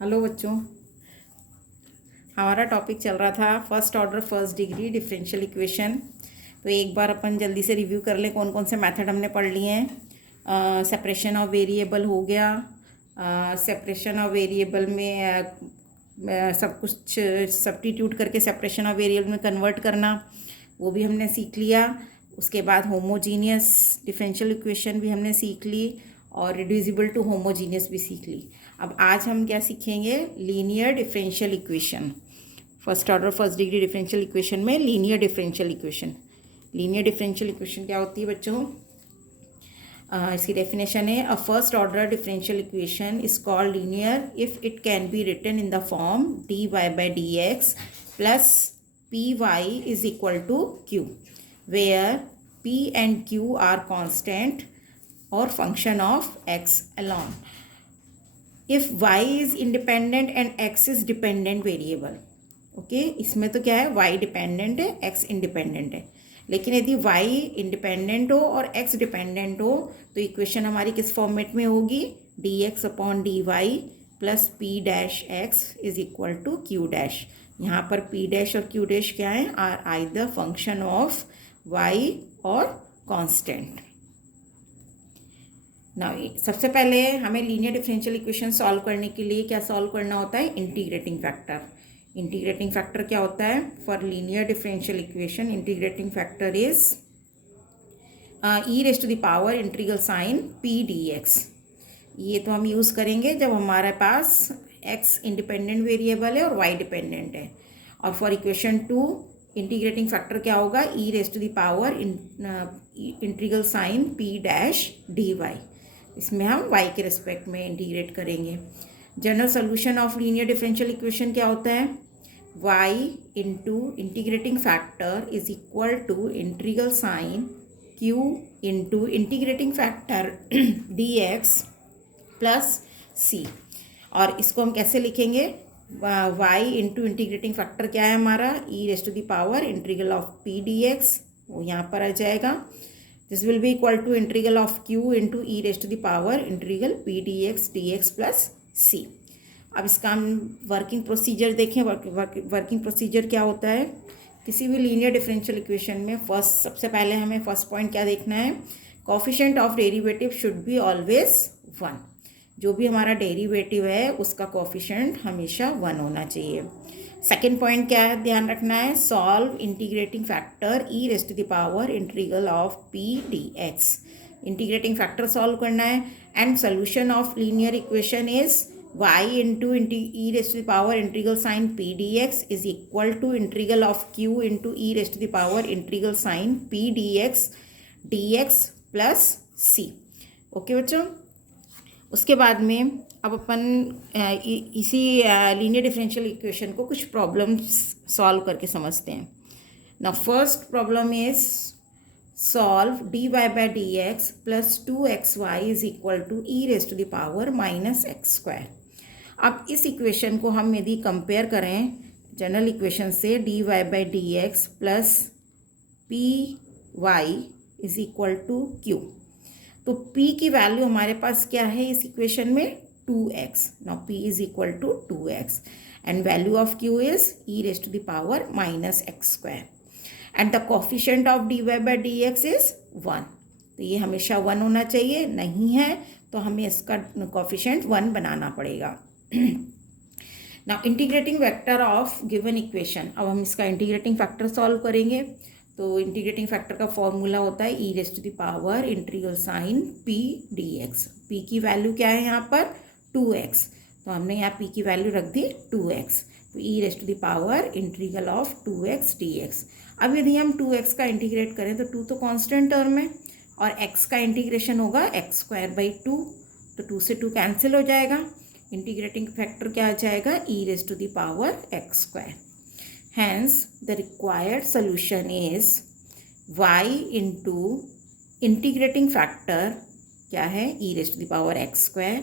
Hello बच्चों, हमारा topic चल रहा था first order first degree differential equation. तो एक बार अपन जल्दी से रिव्यू कर लें कौन कौन से मेथड हमने पढ़ लिए हैं। सेपरेशन ऑफ वेरिएबल हो गया। सेपरेशन ऑफ वेरिएबल में सब कुछ सब्स्टिट्यूट करके सेपरेशन ऑफ वेरिएबल में कन्वर्ट करना, वो भी हमने सीख लिया। उसके बाद होमोजीनियस डिफरेंशियल इक्वेशन भी हमने सीख ली और रिड्यूसिबल टू होमोजीनियस भी सीख ली। अब आज हम क्या सीखेंगे? Linear differential equation. First order first degree differential equation में linear differential equation. Linear differential equation क्या होती है बच्चों? इसकी डेफिनेशन है, a first order differential equation is called linear if it can be written in the form dy by dx plus py is equal to q, where p and q are constant or function of x alone. If y is independent and x is dependent variable, okay इसमें तो क्या है, y dependent है, x independent है। लेकिन यदि y independent हो और x डिपेंडेंट हो तो इक्वेशन हमारी किस फॉर्मेट में होगी? dx upon dy plus P dash X is equal to Q dash. यहाँ पर p डैश और q डैश क्या है? Are either function of y और कांस्टेंट। ना सबसे पहले हमें लीनियर डिफरेंशियल इक्वेशन सॉल्व करने के लिए क्या सॉल्व करना होता है? Integrating factor. इंटीग्रेटिंग फैक्टर क्या होता है for linear differential equation? Integrating factor is E raise to the power integral sign P D X. ये तो हम यूज़ करेंगे जब हमारे पास x इंडिपेंडेंट वेरिएबल है और y डिपेंडेंट है। और फॉर इक्वेशन 2 इंटीग्रेटिंग फैक्टर क्या होगा? E raise to the power integral sign p dash d y. इसमें हम y के रिस्पेक्ट में इंटीग्रेट करेंगे। General solution of linear differential equation क्या होता है? y into integrating factor is equal to integral sign q into integrating factor dx plus c। और इसको हम कैसे लिखेंगे? y इंटू इंटीग्रेटिंग फैक्टर क्या है हमारा? e raise to the power integral of p dx, वो यहाँ पर आ जाएगा। This will be equal to integral of q into E raise to the power integral p dx plus c। अब इसका हम वर्किंग प्रोसीजर देखें। वर्किंग प्रोसीजर क्या होता है किसी भी लीनियर डिफरेंशियल इक्वेशन में? सबसे पहले हमें फर्स्ट पॉइंट क्या देखना है? Coefficient of derivative should be always 1। जो भी हमारा डेरिवेटिव है उसका कोफिशिएंट हमेशा 1 होना चाहिए। सेकेंड पॉइंट क्या है ध्यान रखना है? Solve integrating factor E raise to the power integral of P D X. Integrating factor solve करना है and solution of linear equation is y into E raise to the power integral sign P D x is equal to integral of q into E raise to the power integral sign P D X plus c। Okay बच्चों, उसके बाद में अब अपन इसी linear differential equation को कुछ problems solve करके समझते हैं। Now first problem is solve dy by dx plus 2xy is equal to E raise to the power minus x square. अब इस इक्वेशन को हम यदि कंपेयर करें जनरल इक्वेशन से, dy by dx plus P Y is equal to Q, तो p की value हमारे पास क्या है इस इक्वेशन में? 2x। Now p is equal to 2x and value of q is E raise to the power minus x square and the coefficient of dy by dx is 1। तो ये हमेशा 1 होना चाहिए, नहीं है तो हमें इसका कोफिशिएंट 1 बनाना पड़ेगा। Now integrating vector of given equation. अब हम इसका इंटीग्रेटिंग फैक्टर सॉल्व करेंगे। तो इंटीग्रेटिंग फैक्टर का फॉर्मूला होता है e raise to the power integral sign P D x. P की वैल्यू क्या है यहाँ पर? 2x, तो हमने यहाँ p की वैल्यू रख दी 2x। तो e raise to the power integral of 2x dx। अब यदि हम 2x का इंटीग्रेट करें तो 2 तो कांस्टेंट टर्म है और x का इंटीग्रेशन होगा एक्स स्क्वायर बाई 2, तो 2 से 2 कैंसिल हो जाएगा। इंटीग्रेटिंग फैक्टर क्या आ जाएगा? E raise to the power x square. Hence, the required solution is y into integrating factor क्या है? e raised to the power x square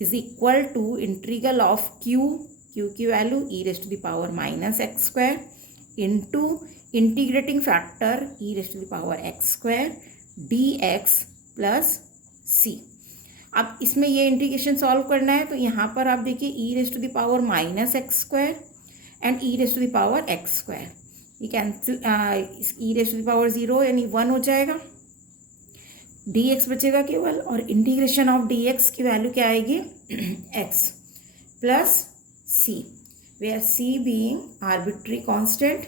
is equal to integral of q की value e raised to the power minus x square into integrating factor e raised to the power x square dx plus c। अब इसमें ये integration solve करना है, तो यहाँ पर आप देखिए e raise to the power minus x square and e raise to the power x square, ये cancel, e raise to the power 0 यानी 1 हो जाएगा, डी एक्स बचेगा केवल, और इंटीग्रेशन ऑफ डी एक्स की वैल्यू क्या आएगी, x plus c, where c being arbitrary constant.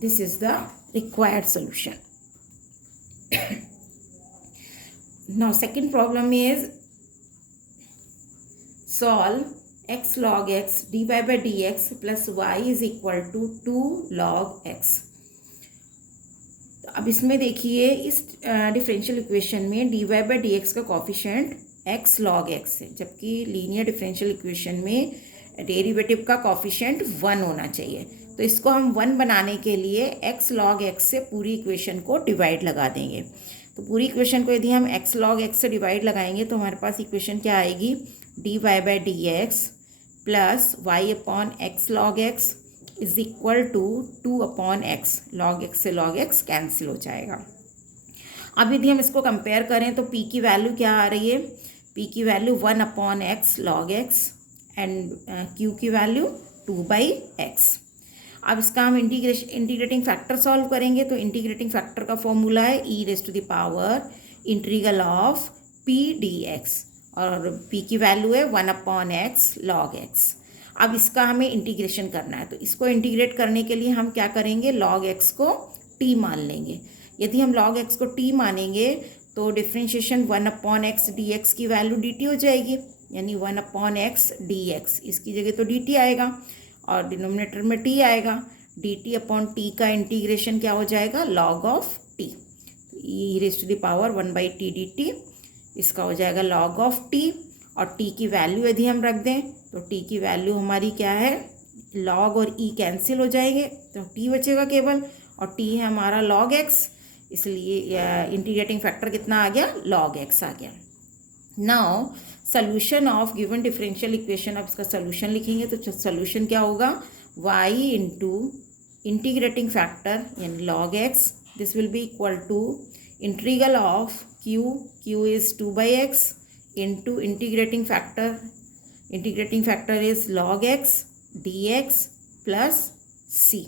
This is the required solution. Now second problem is solve x log x dy by dx plus y is equal to 2 log x. तो अब इसमें देखिए इस differential equation में dy by dx का coefficient x log x है, जबकि linear differential equation में डेरिवेटिव का कॉफिशिएंट 1 होना चाहिए. तो इसको हम 1 बनाने के लिए x log x से पूरी इक्वेशन को डिवाइड लगा देंगे. तो पूरी इक्वेशन को यदि हम x log x से डिवाइड लगाएंगे तो हमारे पास इक्वेशन क्या आएगी, dy by dx plus y upon x log x is equal to 2 upon x. log x से log x कैंसिल हो जाएगा. अब यदि हम इसको कंपेयर करें तो p की वैल्यू क्या आ रही है, p की value 1 upon x log x and q की वैल्यू 2 by x. अब इसका हम इंटीग्रेटिंग फैक्टर सॉल्व करेंगे. तो इंटीग्रेटिंग फैक्टर का फॉर्मूला है e raise to the power integral of P D x, और p की वैल्यू है 1 अपॉन एक्स लॉग एक्स. अब इसका हमें इंटीग्रेशन करना है, तो इसको इंटीग्रेट करने के लिए हम क्या करेंगे, log x को t मान लेंगे. यदि हम log x को t मानेंगे तो differentiation 1 upon x d x की वैल्यू dt हो जाएगी, यानी 1 अपॉन एक्स डी एक्स, इसकी जगह तो dt आएगा और डिनोमिनेटर में t आएगा. dt अपॉन t का इंटीग्रेशन क्या हो जाएगा, log ऑफ t. तो e raise to the power 1 by t d t, इसका हो जाएगा log ऑफ t. और t की वैल्यू यदि हम रख दें तो t की वैल्यू हमारी क्या है, log और e कैंसिल हो जाएंगे तो t बचेगा केवल, और t है हमारा log x, इसलिए इंटीग्रेटिंग फैक्टर कितना आ गया, log x आ गया. Now solution of given differential equation, अब इसका सोल्यूशन लिखेंगे तो सोल्यूशन क्या होगा, y इंटू इंटीग्रेटिंग फैक्टर यानी log x, this will be equal to integral of q is 2 by x into integrating factor is log x dx plus c.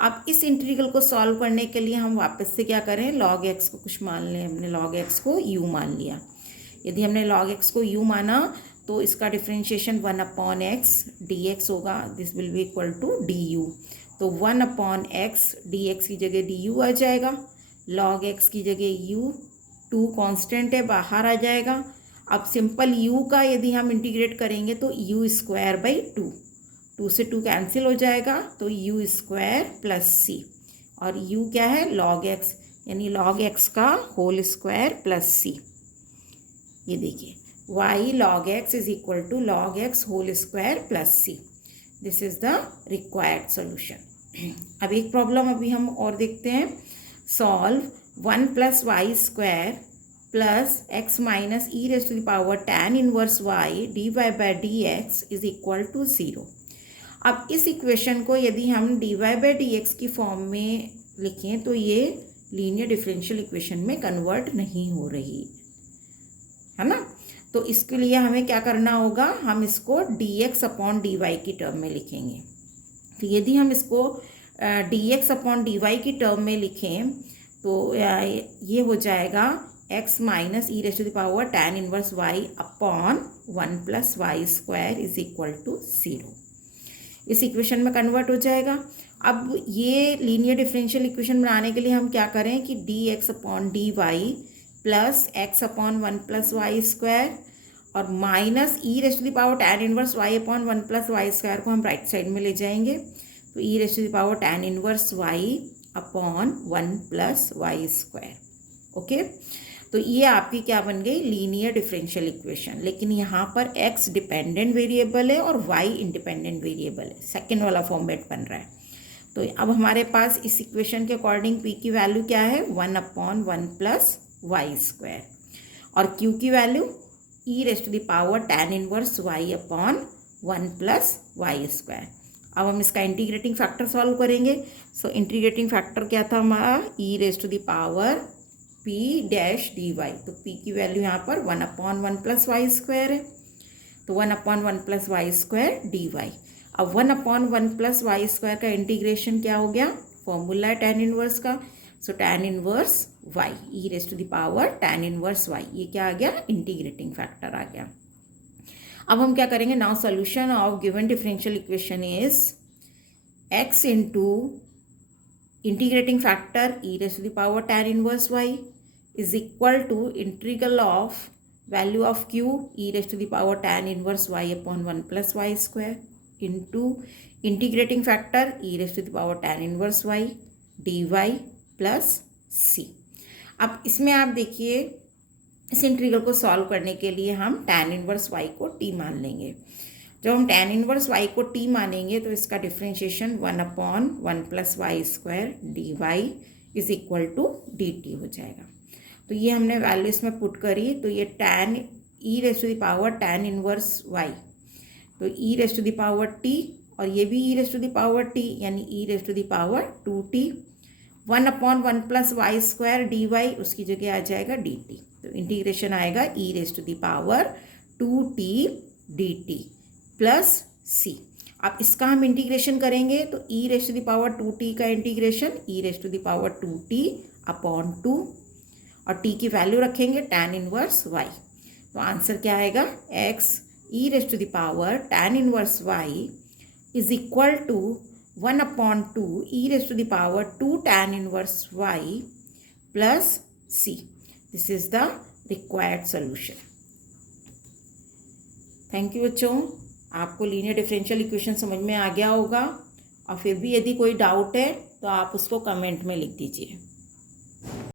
अब इस integral को सॉल्व करने के लिए हम वापस से क्या करें, log x को कुछ मान लें. हमने log x को u मान लिया. यदि हमने log x को u माना तो इसका differentiation 1 upon x d x होगा, this will be equal to d u. तो 1 अपॉन एक्स डी एक्स की जगह डी यू आ जाएगा, log x की जगह u, 2 कांस्टेंट है बाहर आ जाएगा. अब सिंपल u का यदि हम इंटीग्रेट करेंगे तो u स्क्वायर बाई 2 से 2 कैंसिल हो जाएगा, तो u स्क्वायर प्लस c, और u क्या है, log x, यानी log x का होल स्क्वायर प्लस c. ये देखिए y log x is equal to log x whole square plus c. This is the required solution. अब एक प्रॉब्लम अभी हम और देखते हैं. Solve 1 plus y square plus x minus e raise to the power tan inverse y dy by d x is equal to 0. अब इस equation को यदि हम dy बाई डी एक्स की फॉर्म में लिखें तो ये लीनियर डिफरेंशियल इक्वेशन में कन्वर्ट नहीं हो रही है ना. तो इसके लिए हमें क्या करना होगा, हम इसको dx अपॉन dy की टर्म में लिखेंगे. तो यदि हम इसको dx अपॉन dy की टर्म में लिखें तो ये हो जाएगा x minus e raise to the power tan inverse y upon 1 plus y square is equal to 0. इस इक्वेशन में कन्वर्ट हो जाएगा. अब ये लीनियर डिफरेंशियल इक्वेशन बनाने के लिए हम क्या करें कि dx upon dy plus x upon 1 plus y square और minus e raise to the power tan inverse y upon 1 plus y square को हम राइट साइड में ले जाएंगे. तो e raise to the power tan inverse y upon 1 plus y square. Okay, तो ये आपकी क्या बन गई, लीनियर डिफरेंशियल इक्वेशन. लेकिन यहाँ पर x डिपेंडेंट वेरिएबल है और y इंडिपेंडेंट वेरिएबल है, सेकेंड वाला फॉर्मेट बन रहा है. तो अब हमारे पास इस इक्वेशन के अकॉर्डिंग p की वैल्यू क्या है, 1 अपॉन 1 प्लस वाई स्क्वायर, और q की value e raise to the power tan inverse y upon 1 plus y square. अब हम इसका इंटीग्रेटिंग फैक्टर सॉल्व करेंगे. सो इंटीग्रेटिंग फैक्टर क्या था हमारा, e raise to the power p dash d y. तो पी की वैल्यू यहाँ पर 1/1 + y² है, तो 1/1 + y² dy। अब 1/1 + y² का इंटीग्रेशन क्या हो गया, फॉर्मूला है tan इनवर्स का, सो tan inverse y e⁻ tan inverse y, ये क्या आ गया, इंटीग्रेटिंग फैक्टर आ गया। अब हम क्या करेंगे, now solution of given differential equation is x into integrating factor e⁻ tan inverse y is equal to integral of value of q e⁻ tan inverse y/1 + y² into integrating factor e⁻ tan inverse y dy plus c। अब इसमें आप देखिए, इस integral को solve करने के लिए हम tan इनवर्स y को t मान लेंगे। जब हम tan इनवर्स y को t मानेंगे तो इसका differentiation 1/1 + y² dy is equal to dt हो जाएगा। तो ये हमने वैल्यू इसमें पुट करी, तो ये tan e⁻tan इनवर्स y, तो e⁻t और ये भी e⁻t यानी e⁻2t 1/1 + y² dy, उसकी जगह आ जाएगा dt। तो इंटीग्रेशन आएगा e⁻2t dt प्लस c। अब इसका हम इंटीग्रेशन करेंगे तो e⁻2t का इंटीग्रेशन e⁻2t/2 और t की वैल्यू रखेंगे tan इनवर्स y। तो आंसर क्या आएगा, x e⁻tan inverse y is equal to 1/2 e⁻2 tan inverse y plus c। This is the required solution. Thank you बच्चों, आपको लीनियर डिफरेंशियल इक्वेशन समझ में आ गया होगा, और फिर भी यदि कोई डाउट है तो आप उसको कमेंट में लिख दीजिए।